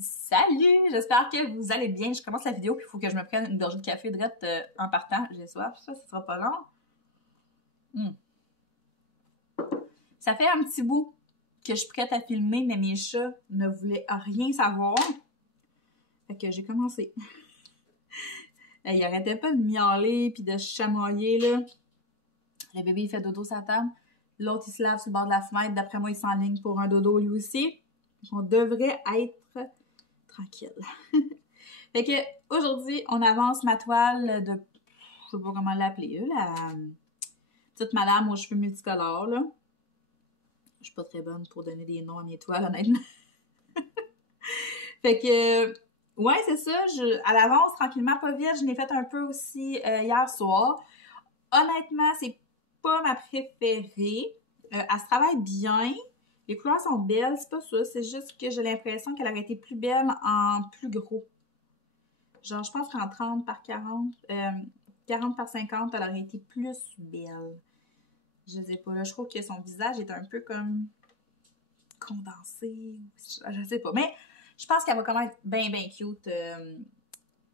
Salut! J'espère que vous allez bien. Je commence la vidéo puis il faut que je me prenne une gorgée de café direct en partant. J'ai soif, ça sera pas long. Ça fait un petit bout que je suis prête à filmer, mais mes chats ne voulaient rien savoir. Fait que j'ai commencé. Ils arrêtaient pas de miauler puis de se chamoyer, là. Le bébé, il fait dodo sur la table. L'autre, il se lave sur le bord de la fenêtre. D'après moi, il s'enligne pour un dodo lui aussi. On devrait être tranquille. Fait que aujourd'hui, on avance ma toile de, je sais pas comment l'appeler, la petite madame aux cheveux multicolores, là. Je suis pas très bonne pour donner des noms à mes toiles, honnêtement. Fait que, ouais, c'est ça. À l'avance, tranquillement, pas vite. Je l'ai fait un peu aussi hier soir. Honnêtement, c'est pas ma préférée. Elle se travaille bien. Les couleurs sont belles, c'est pas ça. C'est juste que j'ai l'impression qu'elle aurait été plus belle en plus gros. Genre, je pense qu'en 30 par 40, 40 par 50, elle aurait été plus belle. Je sais pas, là, je trouve que son visage est un peu comme condensé. Je sais pas, mais je pense qu'elle va quand même être bien, bien cute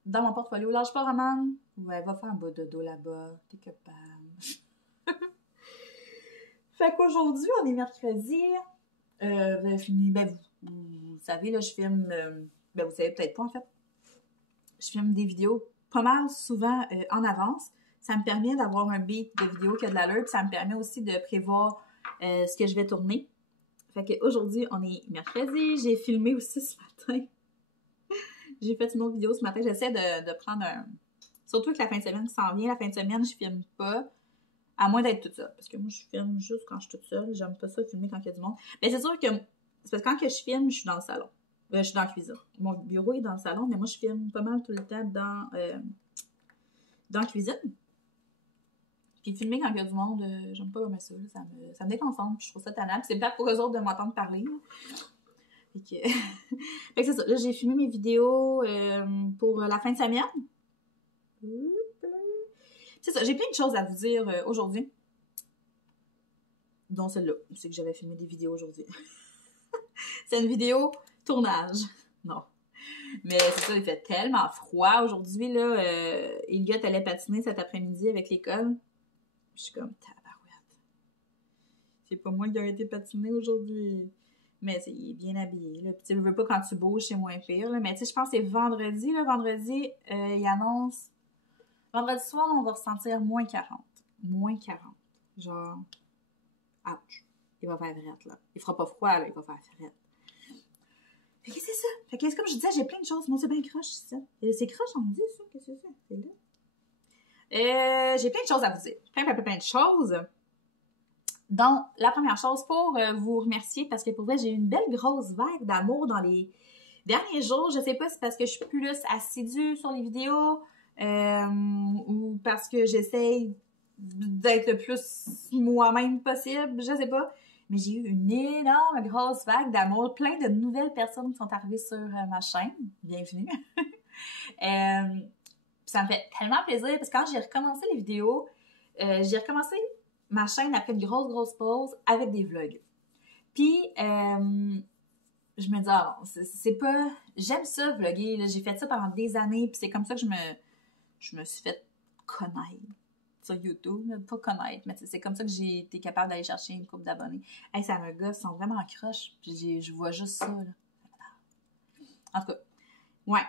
dans mon portfolio. Lâche pas, Roman. Ouais, va faire un beau dodo là-bas. T'es capable. Fait qu'aujourd'hui, on est mercredi. Vous avez fini, ben vous savez, là, je filme, ben vous savez peut-être pas en fait. Je filme des vidéos pas mal souvent en avance. Ça me permet d'avoir un beat de vidéo qui a de l'allure, puis ça me permet aussi de prévoir ce que je vais tourner. Fait qu'aujourd'hui, on est mercredi. J'ai filmé aussi ce matin. J'ai fait une autre vidéo ce matin. J'essaie de prendre un... Surtout que la fin de semaine qui s'en vient. La fin de semaine, je filme pas. À moins d'être toute seule. Parce que moi, je filme juste quand je suis toute seule. J'aime pas ça filmer quand il y a du monde. Mais c'est sûr que... C'est parce que quand que je filme, je suis dans le salon. Je suis dans la cuisine. Mon bureau est dans le salon, mais moi, je filme pas mal tout le temps dans la cuisine. Puis filmer quand il y a du monde, j'aime pas vraiment ça. Ça me déconcentre. Je trouve ça tannant. Puis c'est peut-être pour eux autres de m'entendre parler. Fait que, fait que c'est ça. Là, j'ai filmé mes vidéos pour la fin de semaine. C'est ça. J'ai plein de choses à vous dire aujourd'hui. Dont celle-là. C'est que j'avais filmé des vidéos aujourd'hui. C'est une vidéo tournage. Non. Mais c'est ça, il fait tellement froid aujourd'hui, là. Elliot allait patiner cet après-midi avec l'école. Je suis comme, tabarouette. C'est pas moi qui ai été patiner aujourd'hui. Mais il est bien habillé, là. Puis tu veux pas quand tu bouges, c'est moins pire, là. Mais tu sais, je pense que c'est vendredi, là. Vendredi, il annonce... Vendredi soir, on va ressentir moins 40. Moins 40. Genre, ouch. Il va faire frette, là. Il fera pas froid, là. Il va faire frette. Fait que c'est ça. Fait que c'est comme je disais, j'ai plein de choses. Moi, c'est bien croche, ça. C'est croche, on me dit ça. Qu'est-ce que c'est ça? C'est là. J'ai plein de choses à vous dire. Plein de choses. Donc, la première chose, pour vous remercier, parce que pour vrai, j'ai eu une belle grosse vague d'amour dans les derniers jours. Je sais pas si c'est parce que je suis plus assidue sur les vidéos ou parce que j'essaye d'être le plus moi-même possible. Je sais pas. Mais j'ai eu une énorme grosse vague d'amour. Plein de nouvelles personnes qui sont arrivées sur ma chaîne. Bienvenue. Ça me fait tellement plaisir parce que quand j'ai recommencé les vidéos, j'ai recommencé ma chaîne après une grosse pause avec des vlogs. Puis, je me dis, ah non, c'est pas... J'aime ça, vlogger. J'ai fait ça pendant des années, puis c'est comme ça que je me suis fait connaître sur YouTube. Pas connaître, mais c'est comme ça que j'ai été capable d'aller chercher une couple d'abonnés. Hey, ça me gosse, ils sont vraiment en croche, puis je vois juste ça, là. En tout cas, ouais.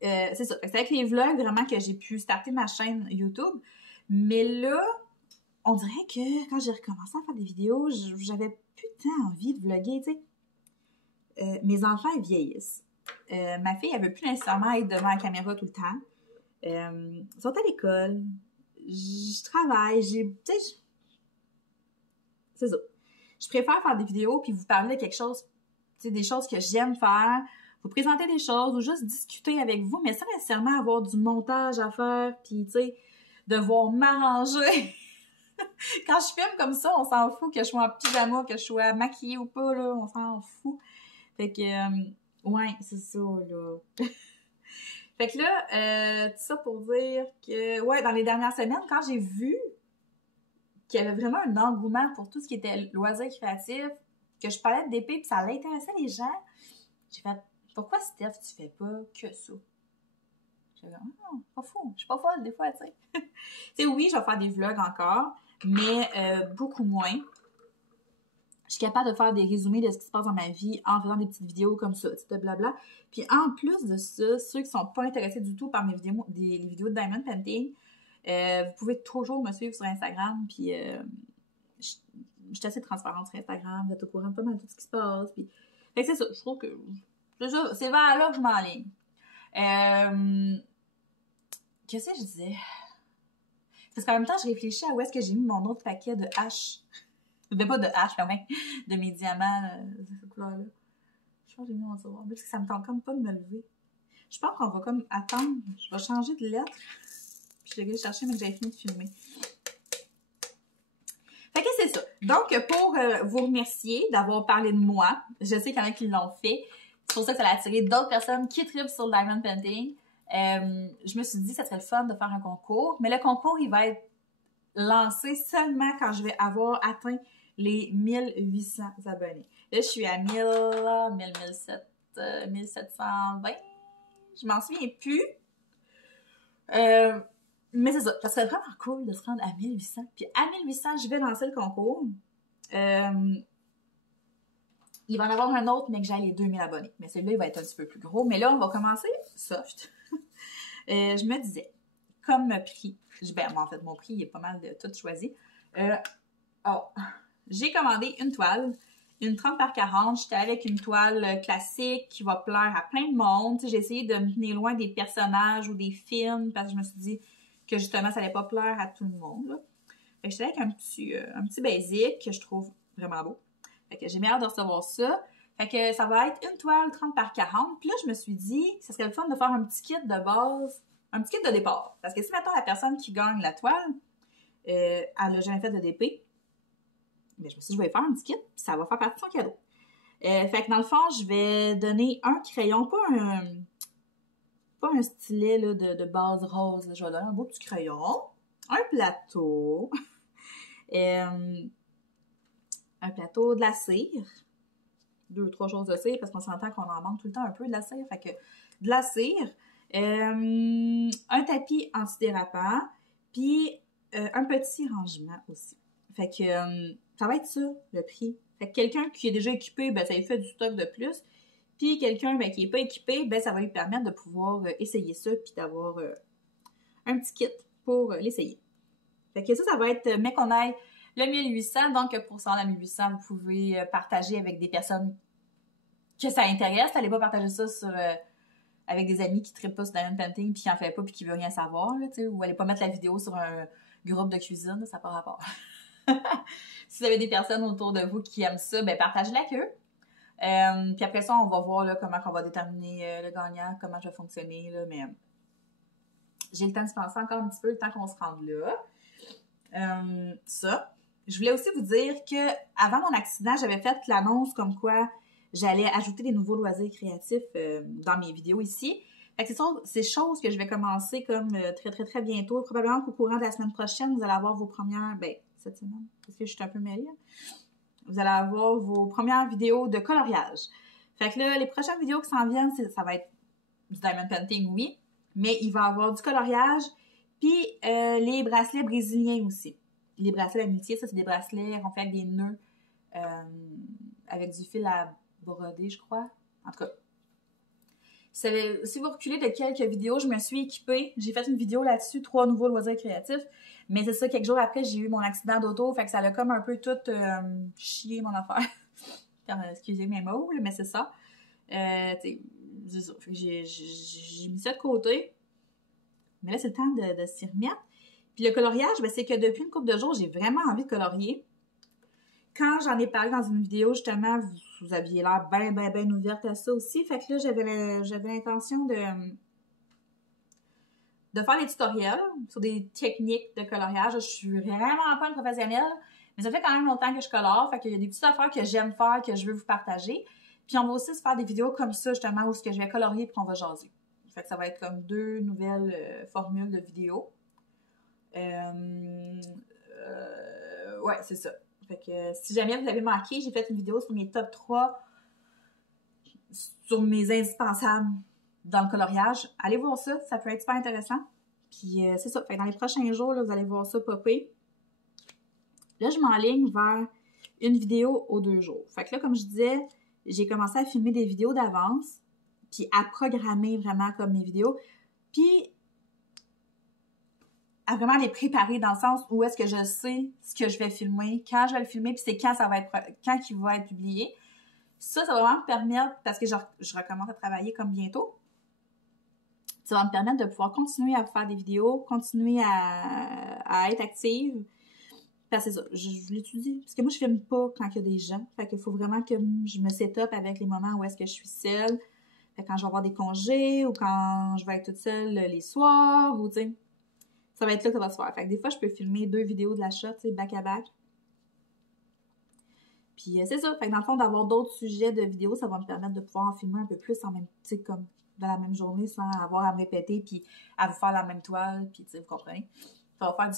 C'est ça. C'est avec les vlogs vraiment que j'ai pu starter ma chaîne YouTube. Mais là, on dirait que quand j'ai recommencé à faire des vidéos, j'avais plus tant envie de vlogger, tu sais. Mes enfants, ils vieillissent. Ma fille, elle veut plus nécessairement être devant la caméra tout le temps. Ils sont à l'école. Je travaille. C'est ça. Je préfère faire des vidéos puis vous parler de quelque chose, tu sais, des choses que j'aime faire, vous présenter des choses ou juste discuter avec vous, mais sans nécessairement avoir du montage à faire puis, tu sais, devoir m'arranger. Quand je filme comme ça, on s'en fout que je sois en pyjama, que je sois maquillée ou pas, là, on s'en fout. Fait que, ouais, c'est ça, là. Fait que là, tout ça pour dire que, ouais, dans les dernières semaines, quand j'ai vu qu'il y avait vraiment un engouement pour tout ce qui était loisirs créatifs, que je parlais de DP puis ça l'intéressait les gens, j'ai fait, pourquoi Steph, tu fais pas que ça? Je dis, ah, pas fou, je suis pas folle des fois, tu sais. Tu sais, oui, je vais faire des vlogs encore, mais beaucoup moins. Je suis capable de faire des résumés de ce qui se passe dans ma vie en faisant des petites vidéos comme ça, tu sais, blabla. Puis en plus de ça, ceux qui sont pas intéressés du tout par mes vidéos, les vidéos de Diamond Painting, vous pouvez toujours me suivre sur Instagram, puis je suis assez transparente sur Instagram, vous êtes au courant de pas mal de tout ce qui se passe, puis... Fait que c'est ça, je trouve que... C'est ça, c'est vers là que je m'enligne. Qu'est-ce que je disais? Parce qu'en même temps, je réfléchis à où est-ce que j'ai mis mon autre paquet de haches. Mais pas de haches, mais même de mes diamants, cette couleur-là. Je pense que j'ai mis mon tiroir. Parce que ça me tente comme pas de me lever. Je pense qu'on va comme attendre. Je vais changer de lettre. Puis je vais aller chercher, mais que j'avais fini de filmer. Fait que c'est ça. Donc, pour vous remercier d'avoir parlé de moi, je sais qu'il y en a qui l'ont fait. C'est pour ça que ça a attiré d'autres personnes qui trippent sur le Diamond Painting. Je me suis dit que ça serait le fun de faire un concours. Mais le concours, il va être lancé seulement quand je vais avoir atteint les 1800 abonnés. Là, je suis à 1720. Je m'en souviens plus. Mais c'est ça. Ça serait vraiment cool de se rendre à 1800. Puis à 1800, je vais lancer le concours. Il va en avoir un autre, mais que j'ai les 2000 abonnés. Mais celui-là, il va être un petit peu plus gros. Mais là, on va commencer soft. Je me disais, comme prix, ben, en fait, mon prix, il est pas mal de tout choisi. J'ai commandé une toile, une 30 par 40. J'étais avec une toile classique qui va plaire à plein de monde. J'ai essayé de me tenir loin des personnages ou des films parce que je me suis dit que justement, ça allait pas plaire à tout le monde. Fait que j'étais avec un petit basic que je trouve vraiment beau. Fait que j'ai bien hâte de recevoir ça. Fait que ça va être une toile 30 par 40. Puis là, je me suis dit que ça serait le fun de faire un petit kit de base, un petit kit de départ. Parce que si, mettons, la personne qui gagne la toile, elle n'a jamais fait de DP, mais je me suis dit, je vais faire un petit kit, puis ça va faire partie de son cadeau. Fait que dans le fond, je vais donner un crayon, pas un stylet là, de base rose. Là. Je vais donner un beau petit crayon, un plateau, un plateau, de la cire, 2 ou 3 choses de cire, parce qu'on s'entend qu'on en manque tout le temps un peu de la cire. Fait que de la cire, un tapis antidérapant, puis un petit rangement aussi. Fait que ça va être ça, le prix. Fait que quelqu'un qui est déjà équipé, ben ça lui fait du stock de plus. Puis quelqu'un ben, qui n'est pas équipé, ben ça va lui permettre de pouvoir essayer ça, puis d'avoir un petit kit pour l'essayer. Fait que ça va être, mais qu'on aille le 1800. Donc, pour ça, le 1800, vous pouvez partager avec des personnes que ça intéresse. N'allez pas partager ça sur... avec des amis qui ne trippent pas sur Diamond Painting puis qui n'en fait pas puis qui ne veulent rien savoir, là, ou allez pas mettre la vidéo sur un groupe de cuisine, ça n'a pas rapport. Si vous avez des personnes autour de vous qui aiment ça, ben partagez-la avec eux. Puis après ça, on va voir là, comment on va déterminer le gagnant, comment je vais fonctionner, là, mais j'ai le temps de se penser encore un petit peu, le temps qu'on se rende là. Ça. Je voulais aussi vous dire que avant mon accident, j'avais fait l'annonce comme quoi j'allais ajouter des nouveaux loisirs créatifs dans mes vidéos ici. Fait que c'est choses que je vais commencer comme très, très, très bientôt. Probablement qu'au courant de la semaine prochaine, vous allez avoir vos premières... Ben, cette semaine, parce que je suis un peu mêlée. Vous allez avoir vos premières vidéos de coloriage. Fait que là, les prochaines vidéos qui s'en viennent, ça va être du Diamond Painting, oui. Mais il va y avoir du coloriage. Puis les bracelets brésiliens aussi. Les bracelets amitié, ça, c'est des bracelets qu'on fait avec des nœuds avec du fil à broder, je crois. En tout cas, si vous reculez de quelques vidéos, je me suis équipée. J'ai fait une vidéo là-dessus, 3 nouveaux loisirs créatifs. Mais c'est ça, quelques jours après, j'ai eu mon accident d'auto. Fait que ça a comme un peu tout chié mon affaire. Excusez mes mots, mais c'est ça. J'ai mis ça de côté. Mais là, c'est le temps de s'y remettre. Puis le coloriage, ben, c'est que depuis une couple de jours, j'ai vraiment envie de colorier. Quand j'en ai parlé dans une vidéo, justement, vous aviez l'air bien ouverte à ça aussi. Fait que là, j'avais l'intention de faire des tutoriels sur des techniques de coloriage. Je suis vraiment pas une professionnelle, mais ça fait quand même longtemps que je colore. Fait qu'il y a des petites affaires que j'aime faire, que je veux vous partager. Puis on va aussi se faire des vidéos comme ça, justement, où je vais colorier et qu'on va jaser. Fait que ça va être comme 2 nouvelles formules de vidéos. Ouais, c'est ça. Fait que si jamais vous avez manqué, j'ai fait une vidéo sur mes top 3 sur mes indispensables dans le coloriage. Allez voir ça, ça peut être super intéressant. Puis c'est ça, fait que dans les prochains jours, là, vous allez voir ça popper. Là, je m'enligne vers une vidéo aux 2 jours. Fait que là, comme je disais, j'ai commencé à filmer des vidéos d'avance, puis à programmer vraiment comme mes vidéos, puis à vraiment les préparer dans le sens où est-ce que je sais ce que je vais filmer, quand je vais le filmer, puis c'est quand ça va être, quand il va être publié. Ça va vraiment me permettre, parce que je recommence à travailler comme bientôt, ça va me permettre de pouvoir continuer à faire des vidéos, continuer à être active. Parce que c'est ça, je l'étudie. Parce que moi, je filme pas quand il y a des gens. Fait qu'il faut vraiment que je me set up avec les moments où est-ce que je suis seule. Fait que quand je vais avoir des congés ou quand je vais être toute seule les soirs ou tu sais, ça va être là que ça va se faire. Fait que des fois, je peux filmer 2 vidéos de la shot, tu sais, back à back. Puis c'est ça. Fait que dans le fond, d'avoir d'autres sujets de vidéos, ça va me permettre de pouvoir en filmer un peu plus en même, tu sais, comme dans la même journée sans avoir à me répéter puis à vous faire la même toile. Puis tu sais, vous comprenez? Ça va faire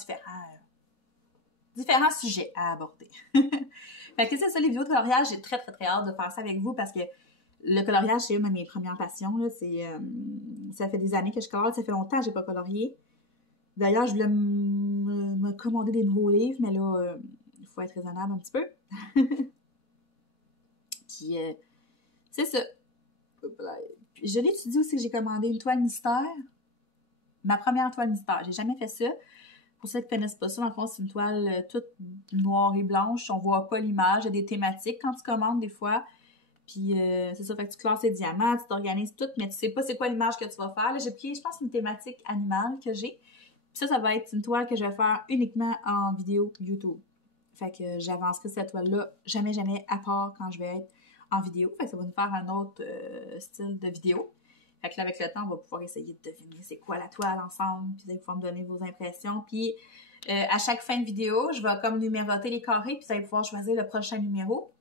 différents sujets à aborder. Fait que c'est ça, les vidéos de coloriage, j'ai très, très, très hâte de faire ça avec vous parce que le coloriage, c'est une de mes premières passions. Là. Ça fait des années que je colore, ça fait longtemps que j'ai pas colorié. D'ailleurs, je voulais me commander des nouveaux livres, mais là, il faut être raisonnable un petit peu. Puis, c'est ça. Je l'étudie aussi que j'ai commandé une toile mystère. Ma première toile mystère. J'ai jamais fait ça. Pour ceux qui ne connaissent pas ça, dans le fond, c'est une toile toute noire et blanche. On voit pas l'image. Il y a des thématiques quand tu commandes des fois. Puis c'est ça, fait que tu classes les diamants, tu t'organises tout, mais tu sais pas c'est quoi l'image que tu vas faire. Là, j'ai pris, je pense, une thématique animale que j'ai. Puis ça va être une toile que je vais faire uniquement en vidéo YouTube. Fait que j'avancerai cette toile-là jamais, jamais, à part quand je vais être en vidéo. Fait que ça va nous faire un autre style de vidéo. Fait que là, avec le temps, on va pouvoir essayer de deviner c'est quoi la toile ensemble, puis vous allez pouvoir me donner vos impressions. Puis à chaque fin de vidéo, je vais comme numéroter les carrés, puis vous allez pouvoir choisir le prochain numéro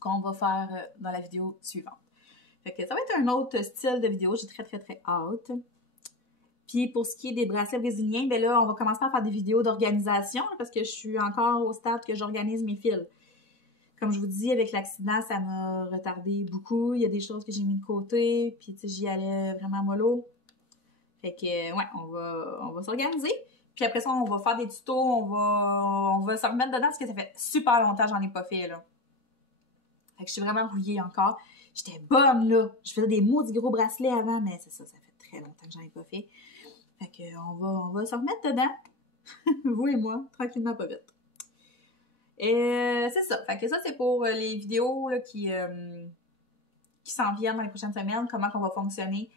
qu'on va faire dans la vidéo suivante. Fait que ça va être un autre style de vidéo, j'ai très, très, très hâte. Puis pour ce qui est des bracelets brésiliens, ben là, on va commencer à faire des vidéos d'organisation, parce que je suis encore au stade que j'organise mes fils. Comme je vous dis, avec l'accident, ça m'a retardé beaucoup. Il y a des choses que j'ai mis de côté, puis tu sais, j'y allais vraiment mollo. Fait que, ouais, on va s'organiser. Puis après ça, on va faire des tutos, on va se remettre dedans, parce que ça fait super longtemps que j'en ai pas fait, là. Fait que je suis vraiment rouillée encore. J'étais bonne, là. Je faisais des maudits gros bracelets avant, mais c'est ça, ça fait très longtemps que j'en ai pas fait. Fait que, on va se remettre dedans. Vous et moi, tranquillement, pas vite. Et c'est ça. Fait que ça, c'est pour les vidéos là, qui s'en viennent dans les prochaines semaines, comment on va fonctionner.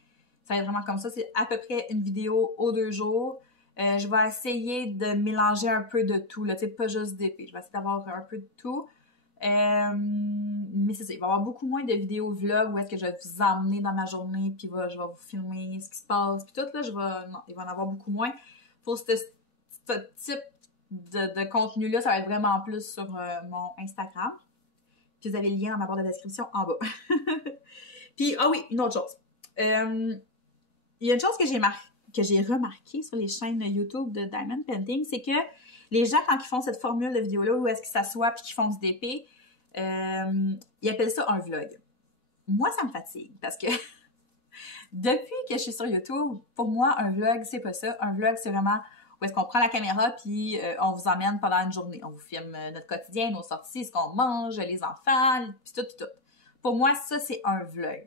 Ça va être vraiment comme ça. C'est à peu près une vidéo aux 2 jours. Je vais essayer de mélanger un peu de tout, là, tu sais, pas juste d'épée. Je vais essayer d'avoir un peu de tout. Mais c'est ça, il va y avoir beaucoup moins de vidéos vlog où est-ce que je vais vous emmener dans ma journée, puis je vais vous filmer ce qui se passe, puis tout, là, non, il va en avoir beaucoup moins. Pour ce type de contenu-là, ça va être vraiment plus sur mon Instagram. Puis vous avez le lien dans ma barre de description en bas. Puis, ah oui, une autre chose. Il y a une chose que j'ai remarqué sur les chaînes YouTube de Diamond Painting, c'est que les gens, quand ils font cette formule de vidéo-là, où est-ce qu'ils s'assoient puis qu'ils font du DP, ils appellent ça un vlog. Moi, ça me fatigue parce que depuis que je suis sur YouTube, pour moi, un vlog, c'est pas ça. Un vlog, c'est vraiment où est-ce qu'on prend la caméra puis on vous emmène pendant une journée. On vous filme notre quotidien, nos sorties, ce qu'on mange, les enfants, puis tout, puis tout. Pour moi, ça, c'est un vlog.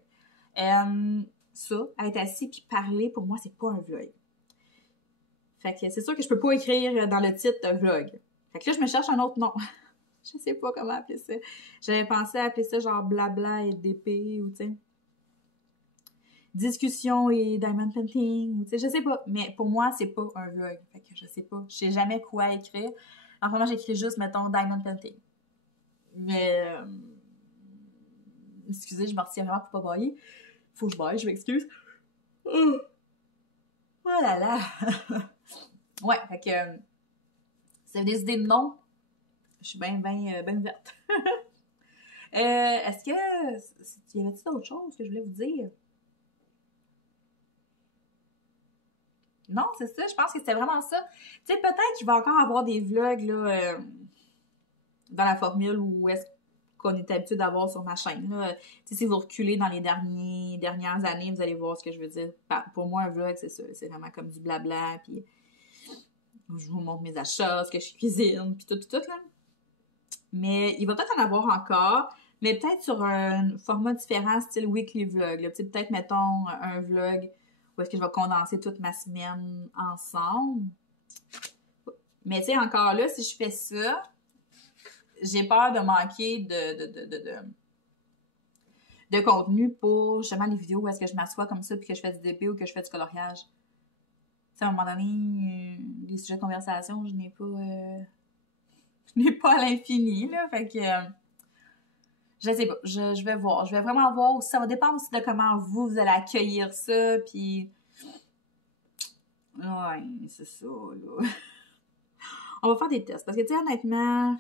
Ça, être assis puis parler, pour moi, c'est pas un vlog. Fait que c'est sûr que je peux pas écrire dans le titre vlog. Fait que là, je me cherche un autre nom. Je sais pas comment appeler ça. J'avais pensé à appeler ça genre blabla et DP ou tu sais. Discussion et Diamond Painting ou tu sais, je sais pas. Mais pour moi, c'est pas un vlog. Fait que je sais pas. Je sais jamais quoi écrire. En ce moment, j'écris juste, mettons, Diamond Painting. Mais excusez, je me retiens vraiment pour pas bailler. Faut que je baille, je m'excuse. Oh là là! Ouais, fait que si vous avez des idées de noms, je suis bien ouverte. Est-ce que y avait-il d'autres choses que je voulais vous dire? Non, c'est ça, je pense que c'était vraiment ça. Tu sais, peut-être qu'il va encore avoir des vlogs là, dans la formule où est-ce qu'on est habitué d'avoir sur ma chaîne. Là. Si vous reculez dans les dernières années, vous allez voir ce que je veux dire. Pour moi, un vlog, c'est ça. C'est vraiment comme du blabla, puis je vous montre mes achats, ce que je cuisine, puis tout, là. Mais il va peut-être en avoir encore, mais peut-être sur un format différent, style weekly vlog. Peut-être, mettons, un vlog où est-ce que je vais condenser toute ma semaine ensemble. Mais tu sais, encore là, si je fais ça, j'ai peur de manquer de contenu pour justement les vidéos où est-ce que je m'assois comme ça puis que je fais du DP ou que je fais du coloriage. Tu sais, à un moment donné, les sujets de conversation, je n'ai pas à l'infini, là. Fait que je sais pas. Je vais voir. Je vais vraiment voir. Ça va dépendre aussi de comment vous allez accueillir ça. Puis. Ouais, c'est ça, là. On va faire des tests. Parce que, tu sais, honnêtement,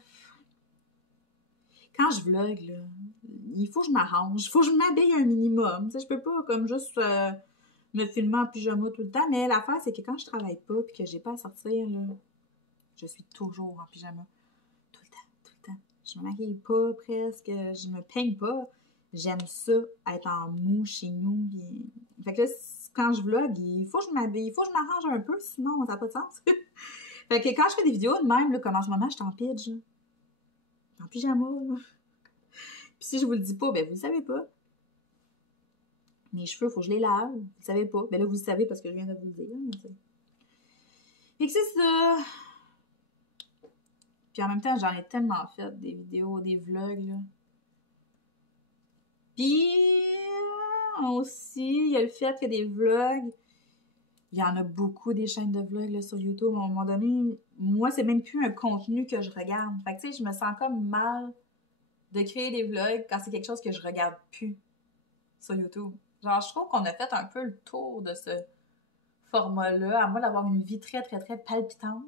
quand je vlog, là, il faut que je m'arrange. Il faut que je m'habille un minimum. Tu sais, je peux pas comme juste me filmer en pyjama tout le temps. Mais l'affaire, c'est que quand je travaille pas et que j'ai pas à sortir, là, je suis toujours en pyjama. Tout le temps. Je me maquille pas presque. Je me peigne pas. J'aime ça, être en mou chez nous. Pis... Fait que là, quand je vlog, il faut que je m'habille. Il faut que je m'arrange un peu, sinon ça n'a pas de sens. Fait que quand je fais des vidéos de même, là, comme en ce moment, je suis en pitch. En pyjama, là. Puis si je vous le dis pas, ben vous le savez pas. Mes cheveux, il faut que je les lave. Vous le savez pas. Ben là, vous le savez parce que je viens de vous le dire. Fait que c'est ça. Puis en même temps, j'en ai tellement fait des vidéos, des vlogs, là. Puis aussi, il y a le fait que des vlogs, il y en a beaucoup des chaînes de vlogs là, sur YouTube. À un moment donné, moi, c'est même plus un contenu que je regarde. Fait que tu sais, je me sens comme mal de créer des vlogs quand c'est quelque chose que je regarde plus sur YouTube. Genre, je trouve qu'on a fait un peu le tour de ce format-là, à moins d'avoir une vie très, très, très palpitante.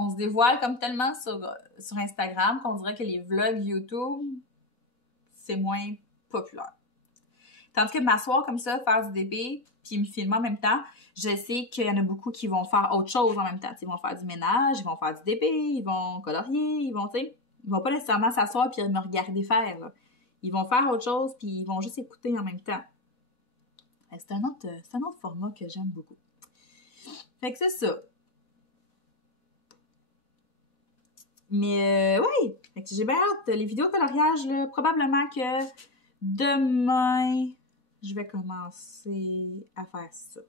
On se dévoile comme tellement sur Instagram qu'on dirait que les vlogs YouTube, c'est moins populaire. Tandis que m'asseoir comme ça, faire du DP, puis me filmer en même temps, je sais qu'il y en a beaucoup qui vont faire autre chose en même temps. T'sais, ils vont faire du ménage, ils vont faire du DP, ils vont colorier, ils vont pas nécessairement s'asseoir puis me regarder faire. Là. Ils vont faire autre chose puis ils vont juste écouter en même temps. C'est un autre format que j'aime beaucoup. Fait que c'est ça. Mais oui, fait que j'ai bien hâte. Les vidéos de coloriage, là, probablement que demain, je vais commencer à faire ça.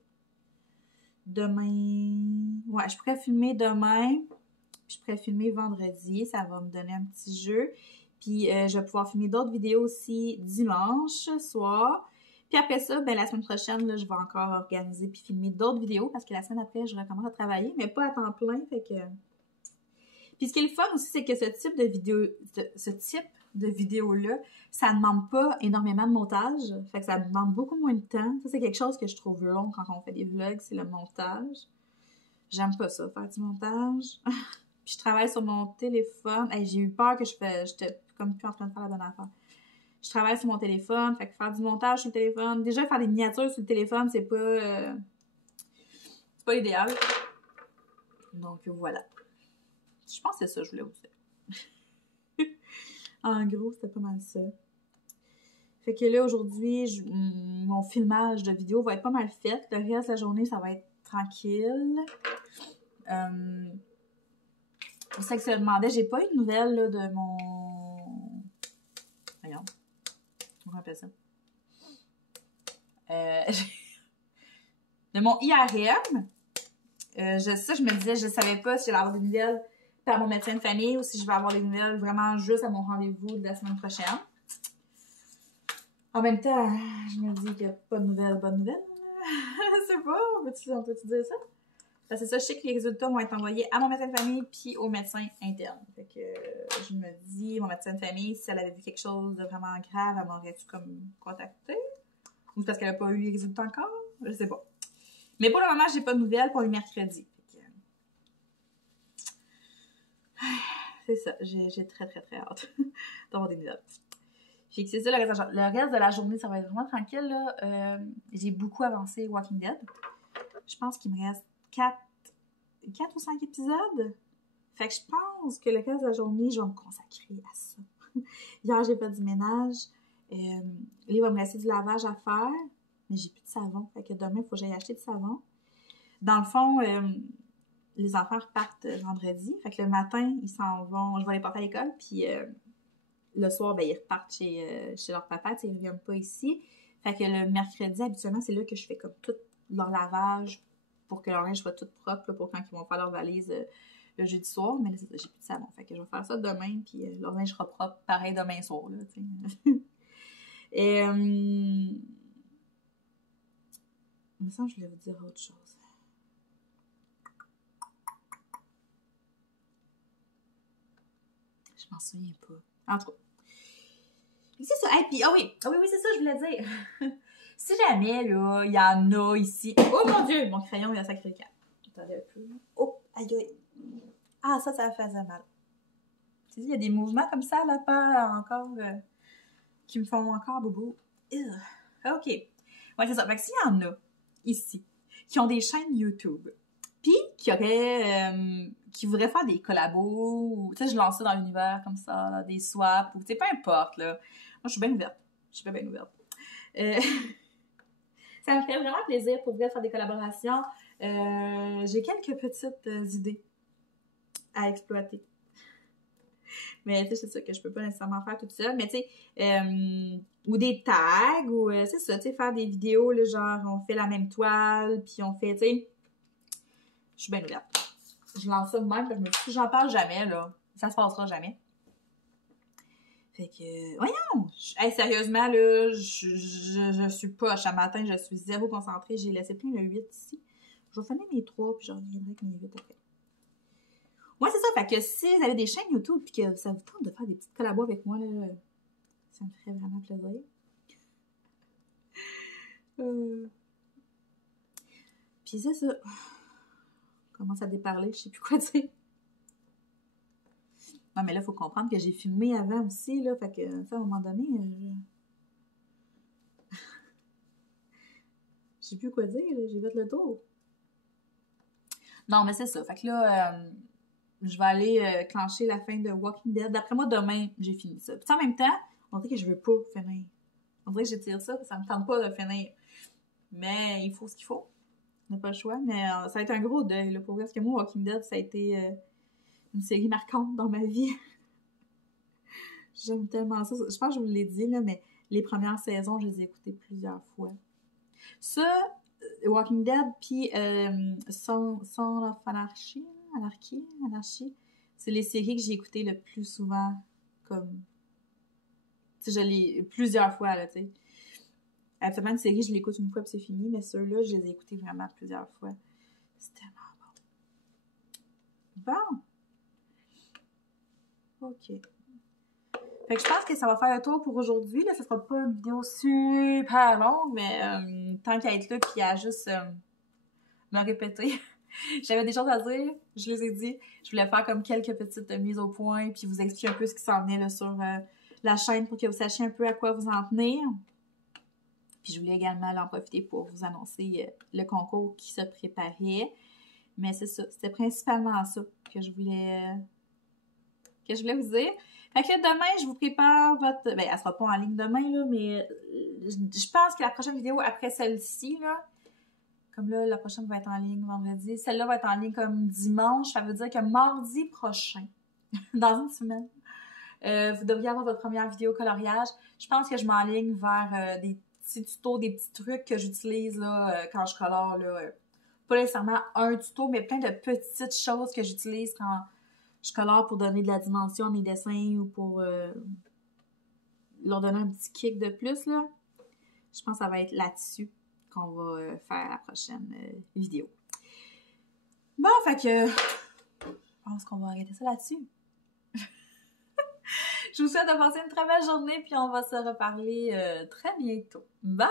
Demain, ouais, je pourrais filmer demain, puis je pourrais filmer vendredi, ça va me donner un petit jeu. Puis je vais pouvoir filmer d'autres vidéos aussi dimanche soir. Puis après ça, ben la semaine prochaine, là, je vais encore organiser puis filmer d'autres vidéos parce que la semaine après, je recommence à travailler, mais pas à temps plein, fait que... Puis ce qui est le fun aussi, c'est que ce type de vidéo-là, ça ne demande pas énormément de montage. Fait que ça demande beaucoup moins de temps. Ça, c'est quelque chose que je trouve long quand on fait des vlogs, c'est le montage. J'aime pas ça, faire du montage. Puis je travaille sur mon téléphone. Hey, j'ai eu peur que j'étais comme plus en train de faire la bonne affaire. Je travaille sur mon téléphone, fait que faire du montage sur le téléphone. Déjà, faire des miniatures sur le téléphone, c'est pas idéal. Donc voilà. Je pense que c'est ça que je voulais vous dire. En gros, c'était pas mal ça. Fait que là, aujourd'hui, mon filmage de vidéo va être pas mal fait. Le reste de la journée, ça va être tranquille. Pour ça que ça demandait, j'ai pas eu de nouvelles là, de mon... Voyons. Comment on appelle ça? De mon IRM. Je me disais, je savais pas si j'allais avoir des nouvelles par mon médecin de famille ou si je vais avoir des nouvelles vraiment juste à mon rendez-vous de la semaine prochaine. En même temps, je me dis qu'il n'y a pas de nouvelles, bonnes nouvelles. Je sais pas, on peut-tu dire ça? Parce que c'est ça, je sais que les résultats vont être envoyés à mon médecin de famille puis au médecin interne. Fait que je me dis, mon médecin de famille, si elle avait vu quelque chose de vraiment grave, elle m'aurait-tu comme contacté? Ou parce qu'elle n'a pas eu les résultats encore? Je sais pas. Mais pour le moment, j'ai pas de nouvelles pour le mercredi. C'est ça, j'ai très très très hâte d'avoir des nouvelles. Fait que c'est ça, le reste de la journée, ça va être vraiment tranquille. Là. J'ai beaucoup avancé Walking Dead. Je pense qu'il me reste 4 ou 5 épisodes. Fait que je pense que le reste de la journée, je vais me consacrer à ça. Hier, j'ai fait du ménage. Là, il va me rester du lavage à faire, mais j'ai plus de savon. Fait que demain, il faut que j'aille acheter du savon. Dans le fond, les enfants repartent vendredi. Fait que le matin, ils s'en vont. Je vais les porter à l'école, puis le soir, ben, ils repartent chez leur papa. Ils ne reviennent pas ici. Fait que le mercredi, habituellement, c'est là que je fais comme tout leur lavage pour que leur linge soit tout propre là, pour quand ils vont faire leur valise le jeudi soir. Mais là, j'ai plus de savon. Fait que je vais faire ça demain, puis leur linge sera propre pareil demain soir. Là, et il me semble que je voulais vous dire autre chose. Je m'en souviens pas. En tout cas. C'est ça. Hey, puis, oui, c'est ça, je voulais dire. Si jamais, là, il y en a ici. Oh mon Dieu, mon crayon, il a sacré le cap. Attendez un peu. Oh, aïe, aïe. Ah, ça faisait mal. Tu sais, il y a des mouvements comme ça, là, pas encore, qui me font encore bobo. OK. Ouais, c'est ça. Fait que s'il y en a ici qui ont des chaînes YouTube, puis qui voudraient faire des collabos, ou, tu sais, je lance ça dans l'univers comme ça, là, des swaps, ou, tu sais, peu importe, là. Moi, je suis bien ouverte. Ça me ferait vraiment plaisir pour vrai faire des collaborations. J'ai quelques petites idées à exploiter. Mais tu sais, c'est ça que je peux pas nécessairement faire toute seule. Mais tu sais, ou des tags, ou c'est ça, tu sais, faire des vidéos, là, genre on fait la même toile, puis on fait, tu sais, je suis bien ouverte. Je lance ça de même, parce que si j'en parle jamais, là, ça se passera jamais. Fait que, voyons! Hey, sérieusement, là, je suis poche. À matin, je suis zéro concentrée. J'ai laissé plein le 8 ici. Je vais finir mes 3, puis je reviendrai avec mes 8 après. Ouais, c'est ça. Fait que si vous avez des chaînes YouTube, puis que ça vous tente de faire des petites collabos avec moi, là, ça me ferait vraiment plaisir. Puis c'est ça. Je commence à déparler, je sais plus quoi dire. Non, mais là, il faut comprendre que j'ai filmé avant aussi, là. Fait que, ça, à un moment donné, je sais plus quoi dire, là. J'ai fait le tour. Non, mais c'est ça. Fait que là, je vais aller clencher la fin de Walking Dead. D'après moi, demain, j'ai fini ça. Puis en même temps, on dirait que je veux pas finir. On dirait que j'étire ça, ça me tente pas de finir. Mais il faut ce qu'il faut. On n'a pas le choix. Mais ça va être un gros deuil, là, pour vrai. Parce que moi, Walking Dead, ça a été une série marquante dans ma vie. J'aime tellement ça. Je pense que je vous l'ai dit, là, mais les premières saisons, je les ai écoutées plusieurs fois. Ça, Walking Dead, puis Son of Anarchy, c'est les séries que j'ai écoutées le plus souvent, comme... Tu sais, je l'ai plusieurs fois, là, tu sais. Absolument, une série, je l'écoute une fois puis c'est fini, mais ceux-là, je les ai écoutés vraiment plusieurs fois. C'est tellement bon. Bon. OK. Fait que je pense que ça va faire le tour pour aujourd'hui. Là, ça sera pas une vidéo super longue, mais tant qu'à être là puis à juste me répéter. J'avais des choses à dire, je les ai dit. Je voulais faire comme quelques petites mises au point puis vous expliquer un peu ce qui s'en venait là, sur la chaîne pour que vous sachiez un peu à quoi vous en tenir. Puis je voulais également en profiter pour vous annoncer le concours qui se préparait. Mais c'est ça, c'était principalement ça que je voulais vous dire. Fait que demain, je vous prépare votre... Ben, elle sera pas en ligne demain, là, mais je pense que la prochaine vidéo après celle-ci, là, comme là, la prochaine va être en ligne vendredi, celle-là va être en ligne comme dimanche, ça veut dire que mardi prochain, dans une semaine, vous devriez avoir votre première vidéo coloriage. Je pense que je m'enligne vers des petits tutos, des petits trucs que j'utilise là quand je colore, là. Pas nécessairement un tuto, mais plein de petites choses que j'utilise quand je colore pour donner de la dimension à mes dessins ou pour leur donner un petit kick de plus, là. Je pense que ça va être là-dessus qu'on va faire la prochaine vidéo. Bon, fait que je pense qu'on va arrêter ça là-dessus. Je vous souhaite de passer une très belle journée, puis on va se reparler très bientôt. Bye!